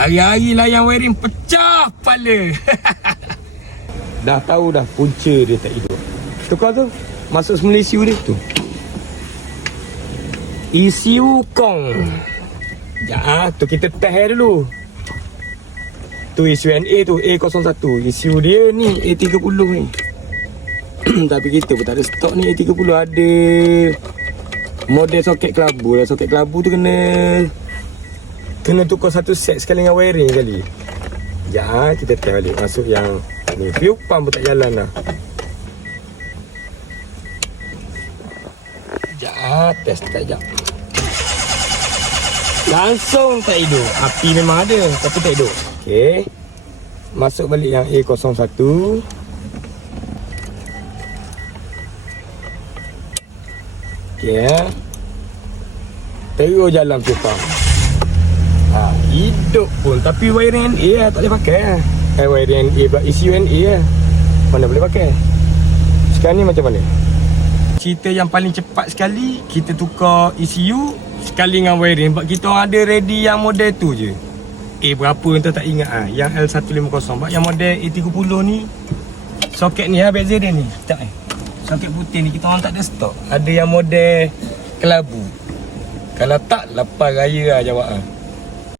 Hari-hari layan wiring pecah kepala. dah tahu dah punca dia tak hidup. Tukar tu. Masuk semula ECU dia tu. ECU kong. Ya, tu kita test dulu. Tu ECU NA tu A01. ECU dia ni A30 ni. Tapi kita pun tak ada stok ni A30 ada model soket kelabu lah. Soket kelabu tu kena kena tukar satu set sekali dengan wiring kali. Ya, kita test balik masuk yang ni. Fuel pump pun tak jalan lah. Ya, test tak. Langsung tak hidup. Api memang ada tapi tak hidup. Okey. Masuk balik yang A01. Okey eh. Terus jalan pipa. Ha, hidup pun tapi wiring NA lah, tak boleh pakai lah. Eh wiring NA pula ECU NA lah. Mana boleh pakai? Sekarang ni macam mana? Cerita yang paling cepat sekali kita tukar ECU sekali dengan wiring sebab kita orang ada ready yang model tu je. Eh berapa entah tak ingat ah. Yang L150 sebab yang model A30 ni soket ni ha beza dia ni. Sekejap eh. Soket putih ni kita orang tak ada stok. Ada yang model kelabu. Kalau tak lepas raya lah jawab ah.